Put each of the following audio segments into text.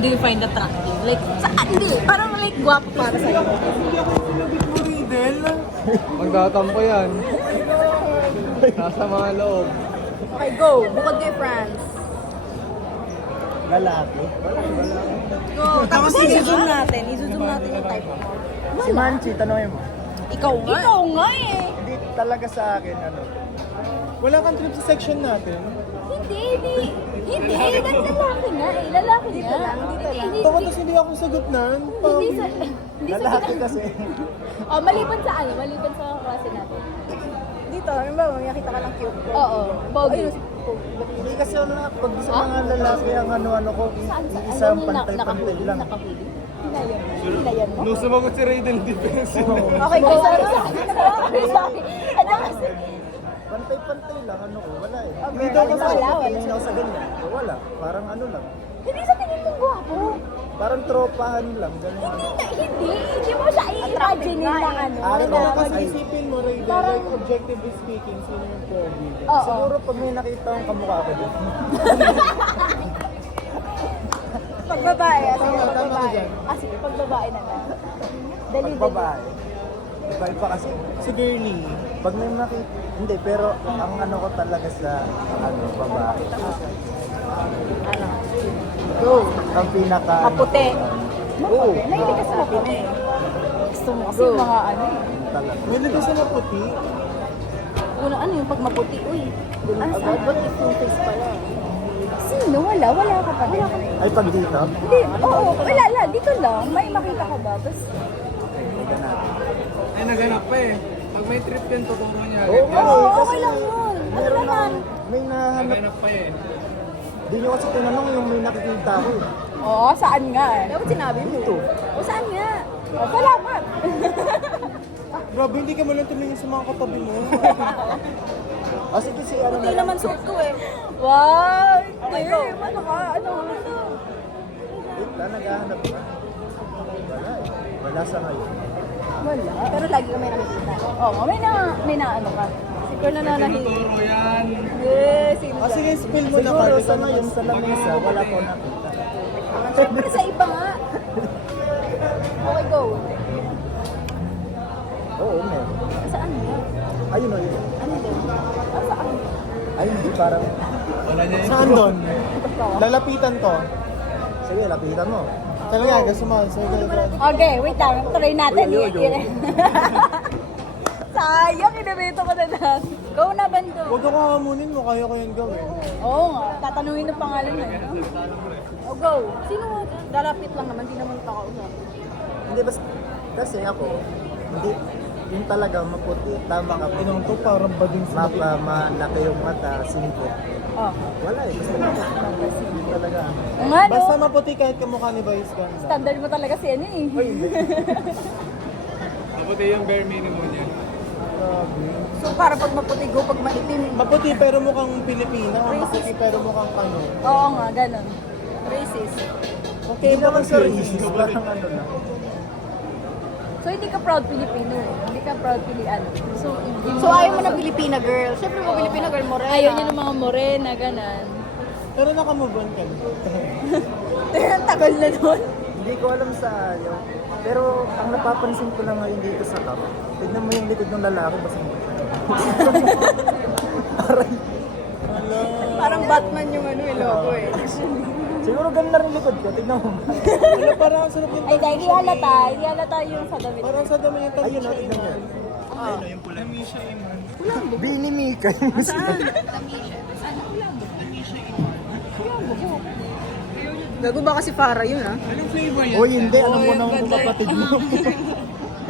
Do you find attractive? Like, hindi. Parang like, guwapo para sa'yo. Magtatampo yan. Nasa mga loob. Okay, go. Bukod kay France. Lalaki. Go. Tapos i-zoom natin. I-zoom natin yung type mo. Si Manchi, tanongin mo. Ikaw nga. Ikaw nga eh. Hindi talaga sa akin, ano. Wala kang trip sa section natin. Hindi. Lalaki nga eh. Lalaki nga. Dito lang. Ito kasi hindi ako sagot na. Hindi sa Lalaki kasi. Oh, maliban sa ano? Maliban sa klase natin. Dito, ano ba? Makikita ka ng cute. Oo. Pogi. Hindi kasi ano, pag sa mga lalaki ang ano-ano ko, isang pantay-pantay lang. Nakahuli. Hinayan mo? Nung sumagot si Raiden, defense. Okay, go. Sorry. Ano kasi? Pantay-pantay lang, ano ko, wala eh. Hindi daw kasi Tingin ako sa ganyan. Wala, parang ano lang. Hindi sa tingin mo gwapo. Parang tropahan lang, ganun. Hindi mo siya i-imagine na ano. Kasi isipin mo, Raiden, like objectively speaking, sino yung pogi? Oo. Siguro pag may nakita akong kamukha ko din. Pag babae, sige, Tama pag ka babae. dyan. Sige, pag babae na lang. Pag babae, iba kasi. Si girly, pag may nakita, hindi, pero ang ano ko talaga sa, ano, babae. Ano? Go. Ang pinaka... Maputi. Oo. Nahilig ka sa maputi. Gusto mo kasi mga ano eh. Talaga. May ka sa maputi? Una, ano yung pag maputi? Uy, ba't yung face pala? Sino? Wala ka pa din. Ay, pag dito? Hindi, oo, wala, dito lang. May makita ka ba? Bas, Hindi natin. Ay, naganap pa eh. Pag may trip yan, tuturo niya. Oo, oo, kasi okay lang yun. Ano meron naman? May nahanap. Naganap pa eh. Di nyo kasi tinanong yung may nakikita ko eh. Oo, saan nga eh? Dapat sinabi mo. Dito. O, saan nga? O, salamat. Grabe, hindi ka malang tumingin sa mga katabi mo. Kasi kasi ano Hindi naman suot ko eh. Wow! Hindi, ano ka? Ano? Wait lang, naghahanap ka. Wala eh. Wala sa ngayon. Wala. Pero lagi ka may nakikita. Oo, may na ano ka. Siguro na nanahilig. Tuturo yan. Yes, Sige, spill mo na siguro sa ngayon sa lamesa, wala ko nakita. Siyempre sa iba nga. Okay, go. Oo, meron. Saan nga? Ayun o yun. Ano din? Saan? Ay, hindi parang... Wala niya Saan doon? Lalapitan ko. Sige, lapitan mo. Talaga, gusto mo. Okay, wait lang. Try natin. Yo. Sayang, inabito ko na lang. Go na, Bando. Huwag ako hamunin mo, kaya ko yan gawin. Oo nga, tatanungin ng pangalan na yun. Oh, go. Sino? Lalapit lang naman, di naman kakausap. Hindi, basta... Kasi ako, hindi... Yung talaga maputi, tama ka. Inong to parang bading mapa, malaki yung mata, singkot. Oh. Wala eh, basta maputi. Hindi talaga. Nga, no? Basta maputi kahit kamukha ni Vice ganda. Standard mo talaga si ano eh. Ay, hindi. Mabuti yung bare minimum niya. Grabe. So, para pag maputi, go pag maitim. Maputi pero mukhang Pilipina, maputi pero mukhang ano. Oo nga, ganun. Racist. Okay naman sa racist, parang ano na. So, hindi ka proud Filipino eh. Hindi ka proud Pilipiano. So ayaw mo na Pilipina girl. Siyempre mo Pilipina girl, morena. Ayaw niya ng mga morena, ganan. Pero nakamove on ka na. Tagal na nun. Hindi ko alam sa ayaw. Pero ang napapansin ko lang ngayon dito sa cup, tignan mo yung likod ng lalaki, basta mo. Parang Batman yung ano eh, logo eh. Siguro ganun na rin likod ko, tignan mo. Wala, parang ang sarap yung Ay, dahil hindi halata yung sa damit. parang sa dami yung ayun na, tignan mo. Ayun na yung pula. Tamisha Iman. Bini Mika. Gago ba kasi Farah yun ah? Anong flavor yan? O hindi, alam mo nang kapatid mo.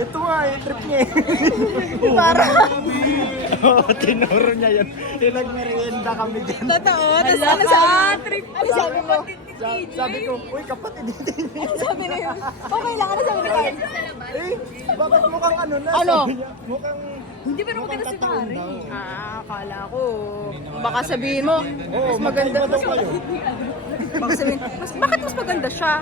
Ito nga, yung trip niya eh. Para. Oo, tinuro niya yan. Nagmerienda kami dyan. Totoo? Tapos ano sa trip? Ano sabi mo? Sabi ko, uy, kapatid din. Ano sabi na yun? Okay lang, ano sabi ni Kyle? Eh, bakit mukhang ano na? Ano? Sabi niya, mukhang... Hindi pero maganda si kataon Pare. daw. Akala ko. Baka sabihin mo, Oo, mas maganda. magkaiba daw kayo. Baka sabihin, bakit mas maganda siya?